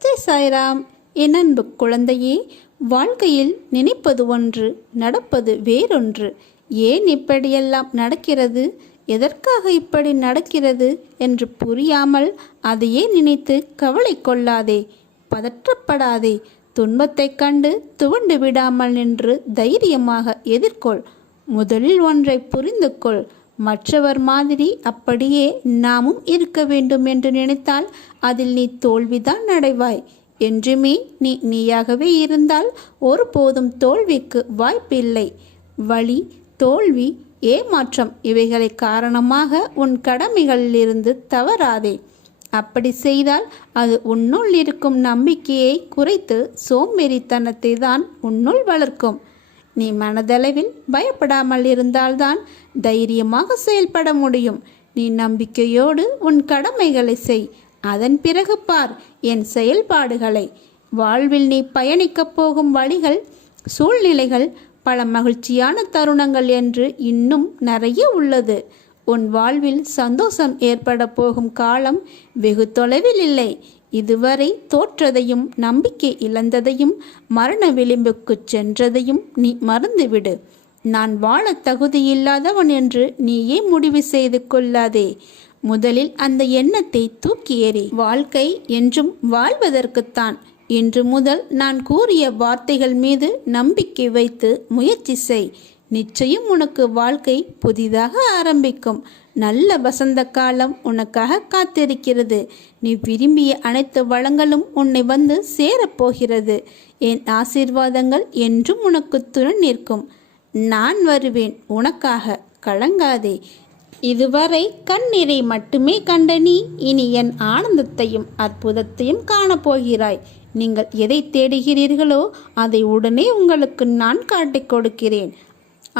ஜெய் சாய்ராம். என் அன்பு குழந்தையே, வாழ்க்கையில் நினைப்பது ஒன்று, நடப்பது வேறொன்று. ஏன் இப்படியெல்லாம் நடக்கிறது, எதற்காக இப்படி நடக்கிறது என்று புரியாமல் அதையே நினைத்து கவலை கொள்ளாதே, பதற்றப்படாதே. துன்பத்தைக் கண்டு துவண்டு விடாமல் நின்று தைரியமாக எதிர்கொள். முதலில் ஒன்றை புரிந்து கொள். மற்றவர் மாதிரி அப்படியே நாமும் இருக்க வேண்டும் என்று நினைத்தால் அதில் நீ தோல்விதான் அடைவாய். என்றுமே நீ நீயாகவே இருந்தால் ஒருபோதும் தோல்விக்கு வாய்ப்பில்லை. வலி, தோல்வி, ஏமாற்றம் இவைகளை காரணமாக உன் கடமைகளிலிருந்து தவறாதே. அப்படி செய்தால் அது உன்னுள் இருக்கும் நம்பிக்கையை குறைத்து சோம்பேறித்தனத்தை தான் உன்னுள் வளர்க்கும். நீ மனதளவில் பயப்படாமல் இருந்தால்தான் தைரியமாக செயல்பட முடியும். நீ நம்பிக்கையோடு உன் கடமைகளை செய். அதன் பிறகு பார் என் செயல்பாடுகளை. வாழ்வில் நீ பயணிக்கப் போகும் வழிகள், சூழ்நிலைகள், பல மகிழ்ச்சியான தருணங்கள் என்று இன்னும் நிறைய உள்ளது. உன் வாழ்வில் சந்தோஷம் ஏற்பட போகும் காலம் வெகு தொலைவில் இல்லை. இதுவரை தோற்றதையும் நம்பிக்கை இழந்ததையும் மரண விளிம்புக்கு சென்றதையும் நீ மறந்துவிடு. நான் வாழ தகுதியில்லாதவன் என்று நீயே முடிவு செய்து கொள்ளாதே. முதலில் அந்த எண்ணத்தை தூக்கி எறி. வாழ்க்கை என்றும் வாழ்வதற்குத்தான். இன்று முதல் நான் கூறிய வார்த்தைகள் மீது நம்பிக்கை வைத்து முயற்சி செய். நிச்சயம் உனக்கு வாழ்க்கை புதிதாக ஆரம்பிக்கும். நல்ல வசந்த காலம் உனக்காக காத்திருக்கிறது. நீ விரும்பிய அனைத்து வளங்களும் உன்னை வந்து சேரப்போகிறது. என் ஆசீர்வாதங்கள் என்றும் உனக்கு துணை நிற்கும். நான் வருவேன் உனக்காக, கலங்காதே. இதுவரை கண்ணீரை மட்டுமே கண்ட நீ இனி என் ஆனந்தத்தையும் அற்புதத்தையும் காணப்போகிறாய். நீங்கள் எதை தேடுகிறீர்களோ அதை உடனே உங்களுக்கு நான் காட்டிக் கொடுக்கிறேன்.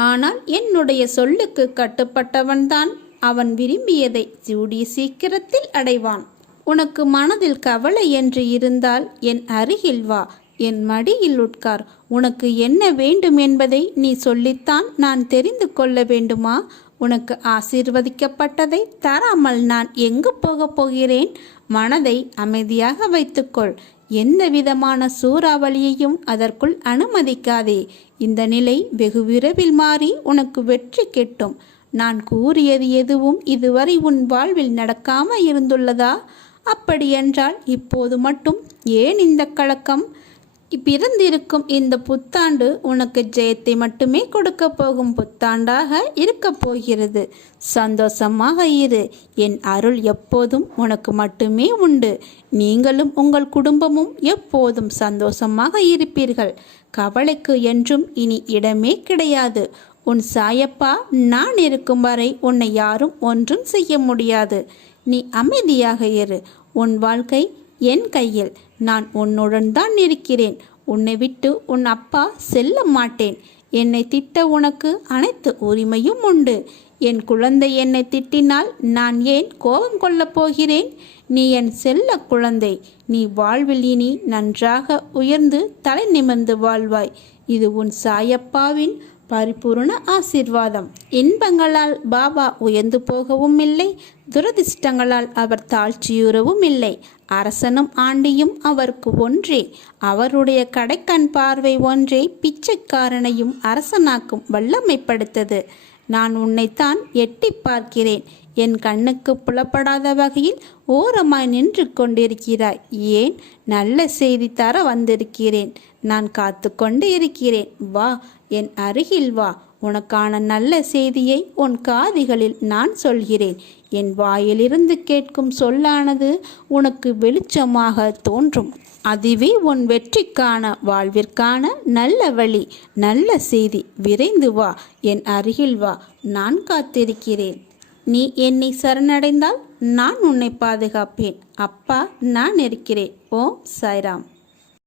ஆனால் என்னுடைய சொல்லுக்கு கட்டுப்பட்டவன்தான் அவன் விரும்பியதை கூடிய சீக்கிரத்தில் அடைவான். உனக்கு மனதில் கவலை என்று இருந்தால் என் அருகில் வா, என் மடியில் உட்கார். உனக்கு என்ன வேண்டும் என்பதை நீ சொல்லித்தான் நான் தெரிந்து கொள்ள வேண்டுமா? உனக்கு ஆசீர்வதிக்கப்பட்டதை தராமல் நான் எங்கு போகப் போகிறேன்? மனதை அமைதியாக வைத்துக்கொள். எந்த விதமான சூறாவளியையும் அதற்குள் அனுமதிக்காதே. இந்த நிலை வெகு விரைவில் மாறி உனக்கு வெற்றி கிட்டும். நான் கூறியது எதுவும் இதுவரை உன் வாழ்வில் நடக்காமல் இருந்துள்ளதா? அப்படியென்றால் இப்போது மட்டும் ஏன் இந்த கலக்கம்? பிறந்திருக்கும் இந்த புத்தாண்டு உனக்கு ஜெயத்தை மட்டுமே கொடுக்க போகும் புத்தாண்டாக இருக்க போகிறது. சந்தோஷமாக இரு. என் அருள் எப்போதும் உனக்கு மட்டுமே உண்டு. நீங்களும் உங்கள் குடும்பமும் எப்போதும் சந்தோஷமாக இருப்பீர்கள். கவலைக்கு என்றும் இனி இடமே கிடையாது. உன் சாயப்பா நான் இருக்கும் வரை உன்னை யாரும் ஒன்றும் செய்ய முடியாது. நீ அமைதியாக இரு. உன் வாழ்க்கை என் கையில். நான் உன்னுடன் தான் இருக்கிறேன். உன்னை விட்டு உன் அப்பா செல்ல மாட்டேன். என்னை திட்ட உனக்கு அனைத்து உரிமையும் உண்டு. என் குழந்தை என்னை திட்டினால் நான் ஏன் கோபம் கொள்ளப் போகிறேன்? நீ என் செல்ல குழந்தை. நீ வாழ்வில் இனி நன்றாக உயர்ந்து தலை நிமிர்ந்து வாழ்வாய். இது உன் சாயப்பாவின் பரிபூர்ண ஆசீர்வாதம். இன்பங்களால் பாபா உயர்ந்து போகவும் இல்லை, துரதிர்ஷ்டங்களால் அவர் தாழ்ச்சியுறவும் இல்லை. அரசனும் ஆண்டியும் அவருக்கு ஒன்றே. அவருடைய கடைக்கண் பார்வை ஒன்றே பிச்சைக்காரனையும் அரசனாக்கும் வல்லமை படுத்தது. நான் உன்னைத்தான் எட்டி பார்க்கிறேன். என் கண்ணுக்கு புலப்படாத வகையில் ஓரமாய் நின்று கொண்டிருக்கிறாய். ஏன்? நல்ல செய்தி தர வந்திருக்கிறேன். நான் காத்து கொண்டு இருக்கிறேன். வா, என் அருகில் வா. உனக்கான நல்ல செய்தியை உன் காதுகளில் நான் சொல்கிறேன். என் வாயிலிருந்து கேட்கும் சொல்லானது உனக்கு வெளிச்சமாக தோன்றும். அதுவே உன் வெற்றிக்கான, வாழ்விற்கான நல்ல வழி, நல்ல செய்தி. விரைந்து வா, என் அருகில் வா. நான் காத்திருக்கிறேன். நீ என்னை சரணடைந்தால் நான் உன்னை பாதுகாப்பேன். அப்பா நான் இருக்கிறேன். ஓம் சாய்ராம்.